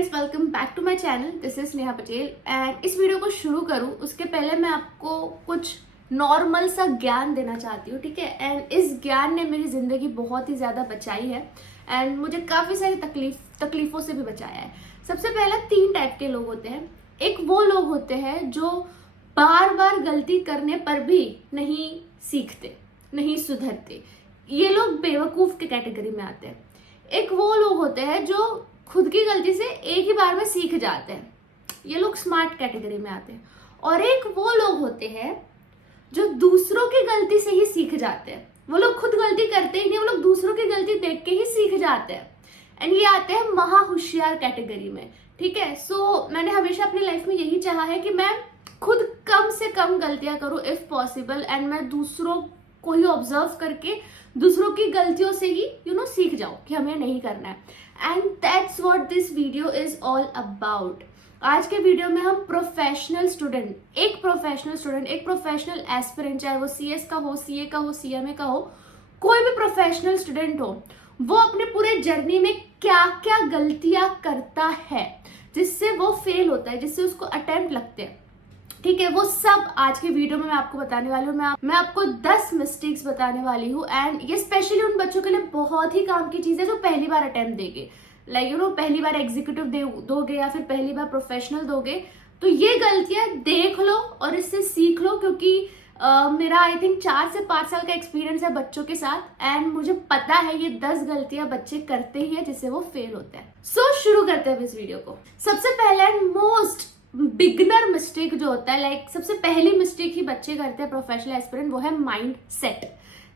Friends, welcome back to my channel. This is Neha Patel and इस video को शुरू करूं उसके पहले मैं आपको कुछ नॉर्मल सा ज्ञान देना चाहती हूँ, ठीक है। एंड इस ज्ञान ने मेरी जिंदगी बहुत ही ज्यादा बचाई है एंड मुझे काफी सारी तकलीफों से भी बचाया है। सबसे पहला 3 टाइप के लोग होते हैं। एक वो लोग होते हैं जो बार बार गलती करने पर भी नहीं सीखते, नहीं सुधरते। ये लोग बेवकूफ के कैटेगरी में आते हैं। एक वो लोग होते हैं जो खुद की गलती से एक ही बार में सीख जाते हैं, ये लोग स्मार्ट कैटेगरी में आते हैं। और एक वो लोग होते हैं जो दूसरों की गलती से ही सीख जाते हैं। वो लोग खुद गलती करते ही नहीं, वो लोग दूसरों की गलती देख के ही सीख जाते हैं। एंड ये आते हैं महा होशियार कैटेगरी में, ठीक है। सो मैंने हमेशा अपनी लाइफ में यही चाहा है कि मैं खुद कम से कम गलतियां करूं इफ पॉसिबल, एंड मैं दूसरों को ही ऑब्जर्व करके दूसरों की गलतियों से ही सीख जाओ कि हमें नहीं करना है। And that's what this video is all about. आज के वीडियो में हम प्रोफेशनल स्टूडेंट, एक प्रोफेशनल एस्पिरेंट, चाहे वो सीएस का हो, सीए का हो, सीएमए का हो, कोई भी प्रोफेशनल स्टूडेंट हो, वो अपने पूरे जर्नी में क्या क्या गलतियां करता है जिससे वो फेल होता है, जिससे उसको अटेम्प्ट लगते हैं, ठीक है। वो सब आज के वीडियो में मैं आपको बताने वाली हूँ। मैं आपको 10 मिस्टेक्स बताने वाली हूँ एंड ये स्पेशली उन बच्चों के लिए बहुत ही काम की चीज है जो पहली बार अटेम्प्ट देंगे, पहली बार एग्जीक्यूटिव दोगे या फिर पहली बार प्रोफेशनल दोगे। तो ये गलतियां देख लो और इससे सीख लो, क्योंकि मेरा आई थिंक 4 से 5 साल का एक्सपीरियंस है बच्चों के साथ एंड मुझे पता है ये 10 गलतियां बच्चे करते ही है जिससे वो फेल होते हैं। सो शुरू करते हैं इस वीडियो को। सबसे पहला एंड मोस्ट बिगनर मिस्टेक जो होता है, सबसे पहली मिस्टेक ही बच्चे करते हैं प्रोफेशनल एस्पिरेंट, वो है माइंड सेट,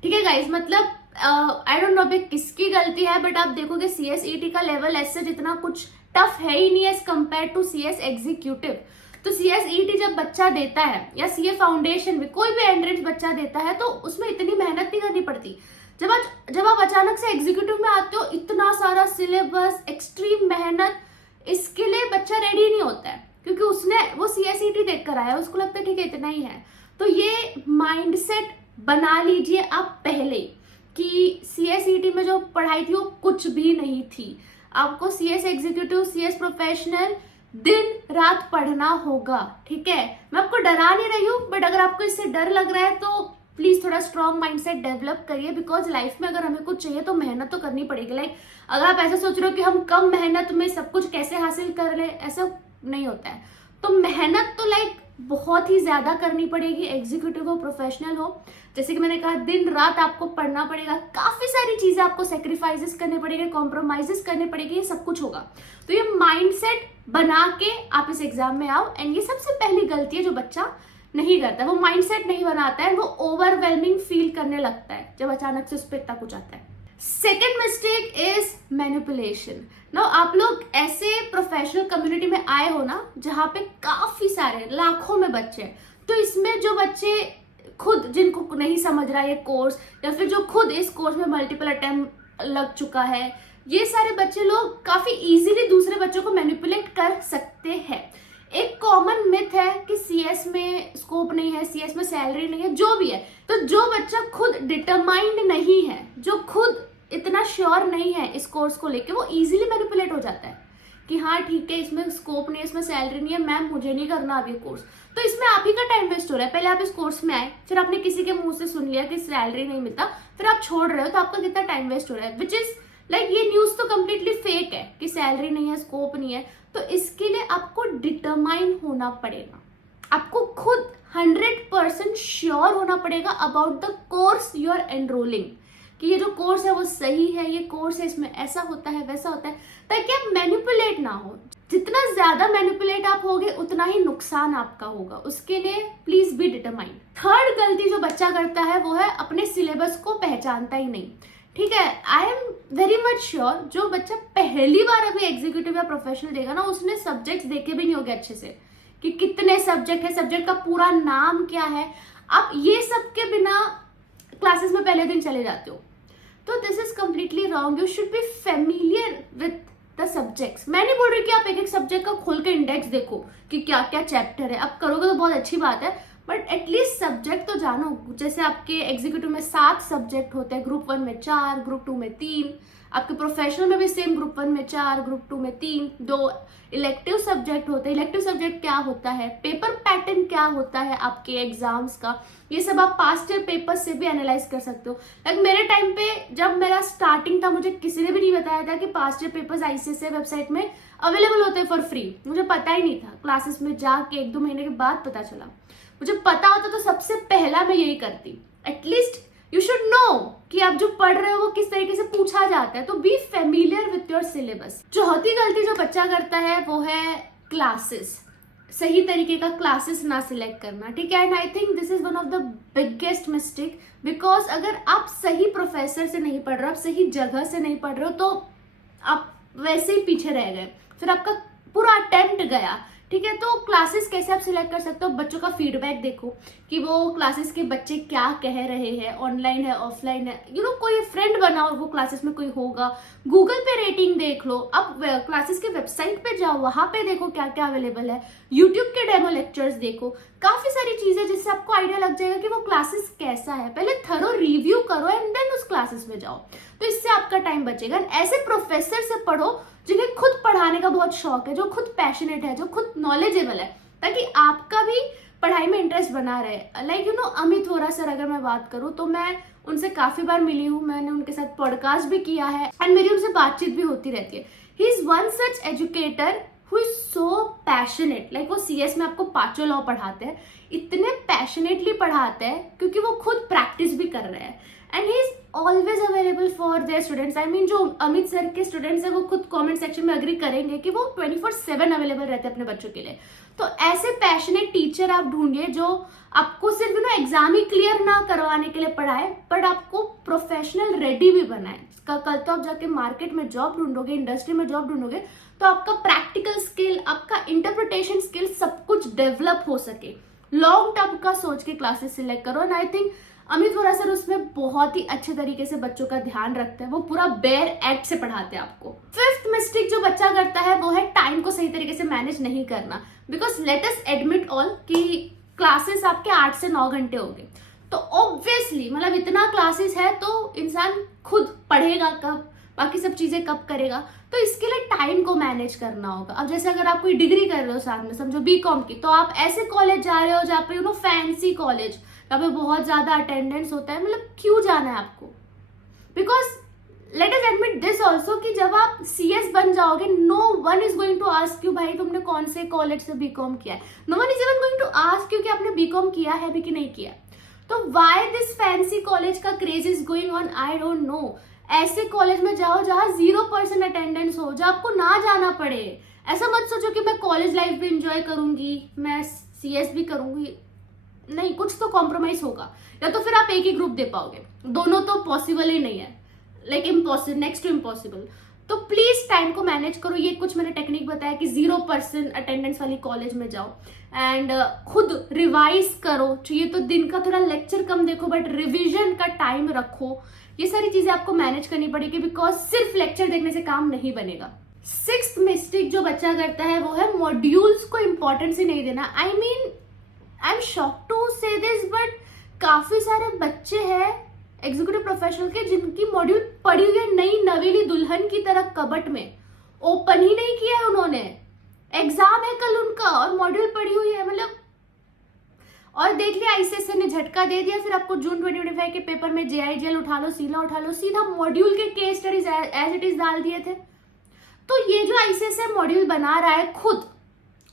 ठीक है गाइज। मतलब आई डोंट नो अभी किसकी गलती है, बट आप देखोगे सीएसईटी का लेवल ऐसे जितना कुछ टफ है ही नहीं as compare to CS executive. तो सीएसईटी जब बच्चा देता है या सीए फाउंडेशन में कोई भी एंट्रेंस बच्चा देता है तो उसमें इतनी मेहनत नहीं करनी पड़ती। जब आप अचानक से एग्जीक्यूटिव में आते हो, इतना सारा सिलेबस, एक्सट्रीम मेहनत, इसके लिए बच्चा रेडी नहीं होता है क्योंकि वो सीएसईटी देख कर आया, उसको लगता है ठीक है इतना ही है। तो ये माइंडसेट बना लीजिए आप पहले कि सीएसईटी में जो पढ़ाई थी वो कुछ भी नहीं थी। आपको सीएस एग्जीक्यूटिव, सीएस प्रोफेशनल दिन रात पढ़ना होगा, ठीक है। मैं आपको डरा नहीं रही हूँ, बट अगर आपको इससे डर लग रहा है तो प्लीज थोड़ा स्ट्रॉन्ग माइंडसेट डेवलप करिए, बिकॉज लाइफ में अगर हमें कुछ चाहिए तो मेहनत तो करनी पड़ेगी। अगर आप ऐसा सोच रहे हो कि हम कम मेहनत में सब कुछ कैसे हासिल कर ले, ऐसा नहीं होता है। तो मेहनत तो बहुत ही ज्यादा करनी पड़ेगी, एग्जीक्यूटिव हो, प्रोफेशनल हो। जैसे कि मैंने कहा, दिन रात आपको पढ़ना पड़ेगा, काफी सारी चीजें आपको सेक्रीफाइसेस करने पड़ेंगे, कॉम्प्रोमाइजेस करने पड़ेंगे, ये सब कुछ होगा। तो ये माइंडसेट बना के आप इस एग्जाम में आओ। एंड ये सबसे पहली गलती है जो बच्चा नहीं करता, वो माइंडसेट नहीं बनाता है, वो ओवरवेलमिंग फील करने लगता है जब अचानक से उस पर इतना कुछ आता है। Second mistake is manipulation. Now आप लोग ऐसे प्रोफेशनल कम्युनिटी में आए हो ना जहाँ पे काफी सारे लाखों में बच्चे हैं, तो इसमें जो बच्चे खुद, जिनको नहीं समझ रहा ये कोर्स, या फिर जो खुद इस कोर्स में मल्टीपल अटेम्प्ट लग चुका है, ये सारे बच्चे लोग काफी इजीली दूसरे बच्चों को मैनिपुलेट कर सकते हैं। एक कॉमन मिथ है कि सीएस में स्कोप नहीं है, सीएस में सैलरी नहीं है, जो भी है। तो जो बच्चा खुद डिटरमाइंड नहीं है, जो खुद इतना श्योर नहीं है इस कोर्स को लेके, वो इजीली मैनिपुलेट हो जाता है कि हाँ ठीक है, इसमें स्कोप नहीं है, इसमें सैलरी नहीं है, मैम मुझे नहीं करना अब ये कोर्स। तो इसमें आप ही का टाइम वेस्ट हो रहा है। पहले आप इस कोर्स में आए, फिर आपने किसी के मुंह से सुन लिया कि सैलरी नहीं मिलता, फिर आप छोड़ रहे हो, तो आपका कितना टाइम वेस्ट हो रहा है। विच इज ये न्यूज तो कंप्लीटली फेक है कि सैलरी नहीं है, स्कोप नहीं है। तो इसके लिए आपको डिटरमाइन होना पड़ेगा, आपको खुद 100% श्योर होना पड़ेगा about the course you are enrolling, कि ये जो कोर्स है वो सही है, ये कोर्स है, इसमें ऐसा होता है, वैसा होता है, ताकि आप मैनिपुलेट ना हो। जितना ज्यादा मैनिपुलेट आप होगे उतना ही नुकसान आपका होगा, उसके लिए प्लीज बी डिटरमाइंड। थर्ड गलती जो बच्चा करता है वो है अपने सिलेबस को पहचानता ही नहीं, ठीक है। I am very much sure जो बच्चा पहली बार अभी एग्जीक्यूटिव या प्रोफेशनल देगा ना, उसने सब्जेक्ट्स देखे भी नहीं होंगे अच्छे से कि कितने सब्जेक्ट है, सब्जेक्ट का पूरा नाम क्या है। आप ये सब के बिना क्लासेस में पहले दिन चले जाते हो, तो this is completely wrong. You should be familiar with the subjects. मैं नहीं बोल रही कि आप एक एक सब्जेक्ट का खोल के इंडेक्स देखो कि क्या क्या चैप्टर है, आप करोगे तो बहुत अच्छी बात है, बट एटलीस्ट सब्जेक्ट तो जानो। जैसे आपके एग्जीक्यूटिव में 7 सब्जेक्ट होते हैं, ग्रुप 1 में 4, ग्रुप 2 में 3, आपके प्रोफेशनल में भी सेम, ग्रुप 1 में 4, ग्रुप 2 में 3, 2 इलेक्टिव सब्जेक्ट होते हैं। इलेक्टिव सब्जेक्ट क्या होता है, पेपर पैटर्न क्या होता है आपके एग्जाम्स का, ये सब आप पास्ट ईयर पेपर से भी एनालाइज कर सकते हो। लाइक मेरे टाइम पे जब मेरा स्टार्टिंग था, मुझे किसी ने भी नहीं बताया था कि past year papers ICSE website में अवेलेबल होते हैं फॉर फ्री। मुझे पता ही नहीं था, क्लासेस में जाके 1-2 महीने के बाद पता चला। मुझे पता होता तो सबसे पहला मैं यही करती। एटलीस्ट यू शुड नो कि आप जो पढ़ रहे हो वो किस तरीके से पूछा जाता है, तो be familiar with your syllabus. चौथी गलती जो बच्चा करता है वो है क्लासेस, सही तरीके का क्लासेस ना सिलेक्ट करना, ठीक है। And I think this is one of the biggest mistake, because अगर आप सही प्रोफेसर से नहीं पढ़ रहे हो, आप सही जगह से नहीं पढ़ रहे हो, तो आप वैसे ही पीछे रह गए, फिर आपका पूरा अटेम्प्ट गया, ठीक है। तो क्लासेस कैसे आप सिलेक्ट कर सकते हो, बच्चों का फीडबैक देखो कि वो क्लासेस के बच्चे क्या कह रहे हैं, ऑनलाइन है ऑफलाइन है, कोई फ्रेंड बनाओ, वो क्लासेस में कोई होगा, गूगल पे रेटिंग देख लो, अब क्लासेस के वेबसाइट पे जाओ, वहां पे देखो क्या क्या अवेलेबल है, यूट्यूब के डेमो लेक्चर्स देखो, काफी सारी चीजें जिससे आपको आइडिया लग जाएगा कि वो क्लासेस कैसा है। पहले थरो रिव्यू करो एंड देन उस क्लासेस में जाओ, तो इससे आपका टाइम बचेगा। ऐसे प्रोफेसर से पढ़ो जिन्हें खुद पढ़ाने का बहुत शौक है, जो खुद पैशनेट है, जो खुद नॉलेजेबल है, ताकि आपका भी पढ़ाई में इंटरेस्ट बना रहे। लाइक अमित वोरा सर अगर मैं बात करूं तो मैं उनसे काफी बार मिली हूँ, मैंने उनके साथ पॉडकास्ट भी किया है एंड मेरी उनसे बातचीत भी होती रहती है। He is one such educator who is so passionate. Like वो सीएस में आपको 5 लॉ पढ़ाते हैं, इतने पैशनेटली पढ़ाते हैं क्योंकि वो खुद प्रैक्टिस भी कर रहे हैं and he is always available for their students. I mean जो अमित सर के स्टूडेंट्स हैं वो खुद कमेंट सेक्शन में अग्री करेंगे कि वो 24/7 अवेलेबल रहते हैं अपने बच्चों के लिए। तो ऐसे पैशनेट टीचर आप ढूंढिए जो आपको सिर्फ एग्जाम ही क्लियर ना करवाने के लिए पढ़ाए, बट आपको प्रोफेशनल रेडी भी बनाए। कल तो आप जाके मार्केट में जॉब ढूंढोगे, इंडस्ट्री में जॉब ढूंढोगे, तो आपका प्रैक्टिकल स्किल, आपका इंटरप्रिटेशन स्किल सब कुछ डेवलप हो सके। लॉन्ग टर्म का सोच के क्लासेस सिलेक्ट करो and I think Amit Vora sir उसमें बहुत ही अच्छे तरीके से बच्चों का ध्यान रखते हैं, वो पूरा बेयर एक्ट से पढ़ाते हैं आपको। 5th मिस्टेक जो बच्चा करता है वो है टाइम को सही तरीके से मैनेज नहीं करना। Because let us admit all कि क्लासेस आपके 8 से 9 घंटे होंगे, तो ऑब्वियसली मतलब इतना क्लासेस है तो इंसान खुद पढ़ेगा कब, बाकी सब चीजें कब करेगा, तो इसके लिए टाइम को मैनेज करना होगा। अब जैसे अगर आप कोई डिग्री कर रहे हो साथ में, समझो बीकॉम की, तो आप ऐसे कॉलेज जा रहे हो जहाँ पे फैंसी कॉलेज, जहाँ पे बहुत ज्यादा अटेंडेंस होता है, मतलब क्यों जाना है आपको? Because let us admit this also कि जब आप सीएस बन जाओगे, no one is going to ask you भाई तुमने कौन से कॉलेज से बीकॉम किया है। No one is even going to ask you कि आपने बीकॉम किया है भी कि नहीं किया। तो व्हाई दिस फैंसी कॉलेज का craze is going on, I don't know. ऐसे कॉलेज में जाओ जहां 0% अटेंडेंस हो, जहां आपको ना जाना पड़े। ऐसा मत सोचो कि मैं कॉलेज लाइफ भी इंजॉय करूंगी, मैं सीएस भी करूंगी, नहीं, कुछ तो कॉम्प्रोमाइज होगा, या तो फिर आप एक ही ग्रुप दे पाओगे, दोनों तो पॉसिबल ही नहीं है, like impossible, next to impossible. तो प्लीज टाइम को मैनेज करो। ये कुछ मैंने टेक्निक बताया कि 0% अटेंडेंस वाली कॉलेज में जाओ एंड खुद रिवाइज करो। चाहिए तो दिन का थोड़ा लेक्चर कम देखो, बट रिविजन का टाइम रखो। ये सारी चीजें आपको मैनेज करनी पड़ेगी, बिकॉज सिर्फ लेक्चर देखने से काम नहीं बनेगा। 6th मिस्टेक जो बच्चा करता है वो है मॉड्यूल्स को इंपॉर्टेंस ही नहीं देना। आई एम शॉक टू से दिस, बट काफी सारे बच्चे हैं एग्जीक्यूटिव प्रोफेशनल के जिनकी मॉड्यूल पड़ी हुई है नई नवेली दुल्हन की तरह कबट में, ओपन ही नहीं किया है उन्होंने, एग्जाम है कल उनका और मॉड्यूल पड़ी हुई है, मतलब। और देख लिया आईसीएसई ने झटका दे दिया, फिर आपको जून 2025 के पेपर में जेआईजीएल उठा लो, सीला उठा लो, सीधा मॉड्यूल के case studies as it is डाल दिए थे। तो ये जो आईसीएसई मॉड्यूल बना रहा है खुद,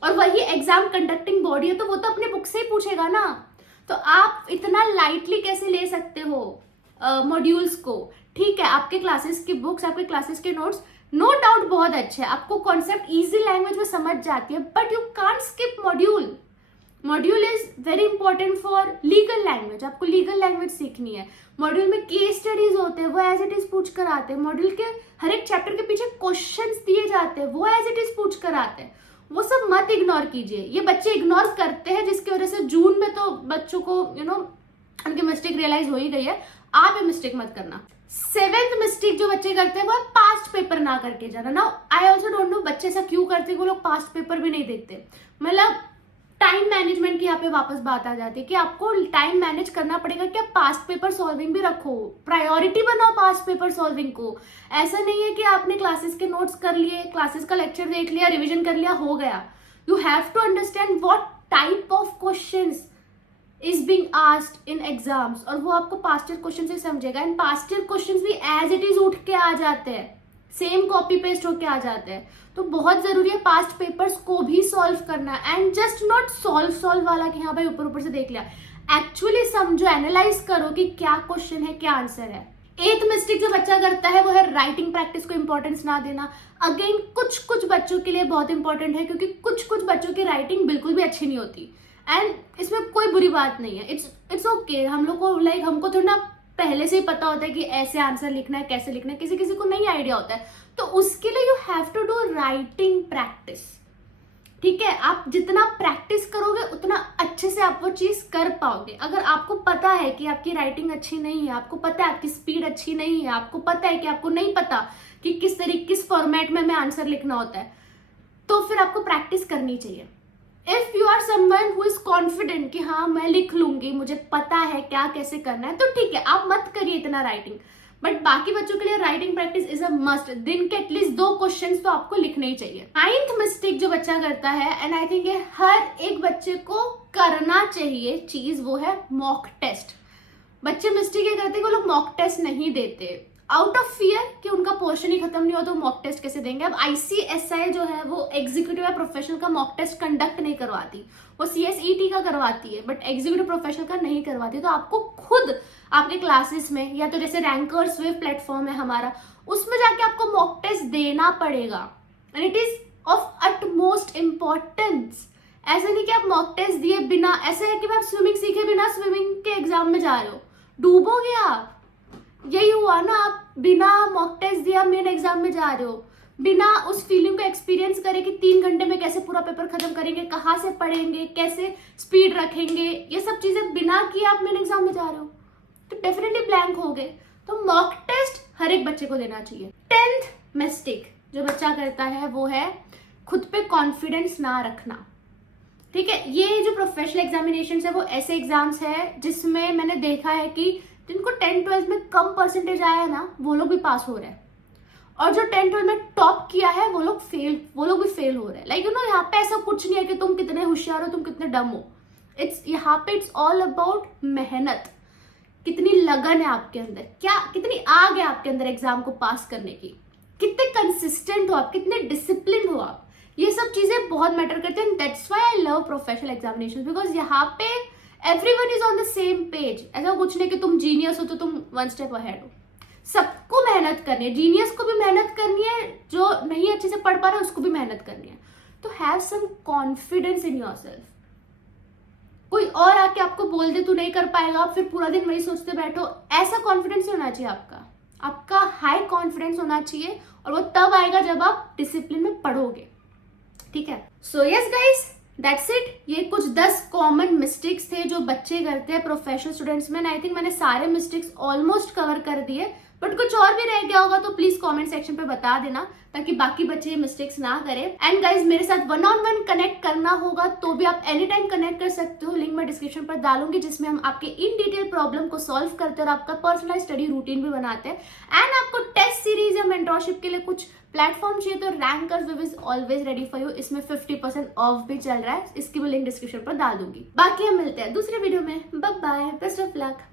और वही एग्जाम कंडक्टिंग बॉडी है, तो वो तो अपने बुक से ही पूछेगा ना। तो आप इतना लाइटली कैसे ले सकते हो मॉड्यूल्स को? ठीक है, आपके क्लासेस की बुक्स, आपके क्लासेस के नोट्स नो डाउट बहुत अच्छे हैं, आपको कॉन्सेप्ट इजी लैंग्वेज में समझ जाती है, but you can't skip module. Module is very important for legal language, आपको लीगल लैंग्वेज सीखनी है। मॉड्यूल में केस स्टडीज होते हैं, वो एज इट इज पूछ कर आते हैं। मॉड्यूल के हर एक चैप्टर के पीछे क्वेश्चंस दिए जाते हैं, वो एज इट इज पूछ कर आते हैं। वो सब मत इग्नोर कीजिए, ये बच्चे इग्नोर करते हैं, जिसकी वजह से जून में तो बच्चों को उनकी मिस्टेक रियलाइज हो ही गई है। आप ये मिस्टेक मत करना। 7th मिस्टेक जो बच्चे करते हैं वो है पास्ट पेपर ना करके जाना। ना आई ऑल्सो डोंट नो बच्चे ऐसा क्यों करते हैं, वो लोग पास्ट पेपर भी नहीं देखते। मतलब टाइम मैनेजमेंट की यहाँ पे वापस बात आ जाती है कि आपको टाइम मैनेज करना पड़ेगा कि आप पास्ट पेपर सॉल्विंग भी रखो, प्रायोरिटी बनाओ पास्ट पेपर सॉल्विंग को। ऐसा नहीं है कि आपने क्लासेस के नोट्स कर लिए, क्लासेस का लेक्चर देख लिया, रिविजन कर लिया, हो गया। You have to understand what type of questions is being asked in exams, और वो आपको पास्ट ईयर क्वेश्चन से समझेगा। एंड पास्ट ईयर क्वेश्चन भी एज इट इज उठ के आ जाते हैं, सेम कॉपी पेस्ट होके आ जाते हैं। तो बहुत जरूरी है पास्ट पेपर्स को भी सॉल्व करना, एंड जस्ट नॉट सॉल्व वाला कि हाँ भाई ऊपर ऊपर से देख लिया। एक्चुअली समझो, एनालाइज करो कि क्या क्वेश्चन है, क्या आंसर है। एक मिस्टेक जो बच्चा करता है वो है राइटिंग प्रैक्टिस को इंपॉर्टेंस ना देना। अगेन कुछ बच्चों के लिए बहुत इंपॉर्टेंट है, क्योंकि कुछ बच्चों की राइटिंग बिल्कुल भी अच्छी नहीं होती, एंड इसमें कोई बुरी बात नहीं है। It's okay. हम लोग को हमको थोड़ा पहले से ही पता होता है कि ऐसे आंसर लिखना है, कैसे लिखना है, किसी किसी को नहीं आइडिया होता है। तो उसके लिए you have to do writing practice, ठीक है। आप जितना प्रैक्टिस करोगे उतना अच्छे से आप वो चीज कर पाओगे। अगर आपको पता है कि आपकी राइटिंग अच्छी नहीं है, आपको पता है आपकी स्पीड अच्छी नहीं है, आपको पता है कि आपको नहीं पता कि किस फॉर्मेट में हमें आंसर लिखना होता है, तो फिर आपको प्रैक्टिस करनी चाहिए। If you are someone who is confident कि हाँ मैं लिख लूंगी, मुझे पता है क्या कैसे करना है, तो ठीक है, आप मत करिए इतना राइटिंग। बट बाकी बच्चों के लिए writing practice is a must. दिन के एटलीस्ट 2 क्वेश्चंस तो आपको लिखने ही चाहिए। 9th मिस्टेक जो बच्चा करता है, एंड आई थिंक ये हर एक बच्चे को करना चाहिए चीज, वो है मॉक टेस्ट। बच्चे मिस्टेक ये करते हैं कि वो लोग मॉक टेस्ट नहीं देते आउट ऑफ फियर कि उनका पोर्शन ही खत्म नहीं हो तो मॉक टेस्ट कैसे देंगे। अब ICSI जो है वो एग्जीक्यूटिव या प्रोफेशनल का मॉक टेस्ट कंडक्ट नहीं करवाती, वो CSET का करवाती है, बट एग्जीक्यूटिव प्रोफेशनल का नहीं करवाती। तो आपको खुद आपके क्लासेस में, या तो जैसे रैंकर्स वेव प्लेटफॉर्म है हमारा, उसमें जाके आपको मॉक टेस्ट देना पड़ेगा, and it is of utmost importance. ऐसा नहीं कि आप मॉक टेस्ट दिए बिना, ऐसा है कि आप स्विमिंग सीखे बिना स्विमिंग के एग्जाम में जा रहे हो, डूबोगे आप। यही हुआ ना, आप बिना मॉक टेस्ट दिया मेन एग्जाम में जा रहे हो, बिना उस फीलिंग को एक्सपीरियंस करे कि 3 घंटे में कैसे पूरा पेपर खत्म करेंगे, कहाँ से पढ़ेंगे, कैसे स्पीड रखेंगे, ये सब चीजें बिना किए आप मेन एग्जाम में जा रहे हो, तो डेफिनेटली ब्लैंक हो गए। तो मॉक टेस्ट हर एक बच्चे को देना चाहिए। 10th मिस्टेक जो बच्चा करता है वो है खुद पे कॉन्फिडेंस ना रखना, ठीक है। ये जो प्रोफेशनल एग्जामिनेशन है वो ऐसे एग्जाम्स है जिसमें मैंने देखा है कि जिनको 10th-12th में कम परसेंटेज आया ना, वो लोग भी पास हो रहे हैं, और जो 10th-12th में टॉप किया है वो लोग भी फेल हो रहे हैं। लाइक यहाँ पे ऐसा कुछ नहीं है कि तुम कितने होशियार हो, तुम कितने डम हो। यहाँ पे इट्स ऑल अबाउट मेहनत, कितनी लगन है आपके अंदर, कितनी आग है आपके अंदर एग्जाम को पास करने की, कितने कंसिस्टेंट हो आप, कितने डिसिप्लिन हो आप। ये सब चीजें बहुत मैटर करते हैं। That's why I love professional examination, because यहाँ पे everyone is on the same page. ऐसा कुछ नहीं कि तुम जीनियस हो तो तुम 1 स्टेप अहेड हो। सबको मेहनत करनी है, जीनियस को भी मेहनत करनी है, जो नहीं अच्छे से पढ़ पा रहा है उसको भी मेहनत करनी है। तो have some confidence in yourself. कोई और आके आपको बोल दे तू नहीं कर पाएगा, आप फिर पूरा दिन वही सोचते बैठो, ऐसा कॉन्फिडेंस होना चाहिए आपका हाई कॉन्फिडेंस होना चाहिए, और वो तब आएगा जब आप डिसिप्लिन में पढ़ोगे, ठीक है। So yes guys, that's it. ये कुछ 10 कॉमन मिस्टेक्स थे जो बच्चे करते हैं प्रोफेशनल स्टूडेंट्स में। आई थिंक मैंने सारे मिस्टेक्स ऑलमोस्ट कवर कर दिए, बट कुछ और भी रह गया होगा तो प्लीज कमेंट सेक्शन पे बता देना, ताकि बाकी बच्चे ये मिस्टेक्स ना करें। एंड गाइज, मेरे साथ 1-on-1 कनेक्ट करना होगा तो भी आप एनी टाइम कनेक्ट कर सकते हो, लिंक मैं डिस्क्रिप्शन पर डालूंगी, जिसमें हम आपके इन डिटेल प्रॉब्लम को सॉल्व करते हैं और आपका पर्सनलाइज स्टडी रूटीन भी बनाते हैं। एंड आपको टेस्ट सीरीज या मेंटरशिप के लिए कुछ प्लेटफॉर्म चाहिए तो rankers wave is always ready for you. इसमें 50% ऑफ भी चल रहा है, इसकी भी लिंक डिस्क्रिप्शन पर डाल दूंगी। बाकी हम मिलते हैं दूसरे वीडियो में। Bye bye, best of luck.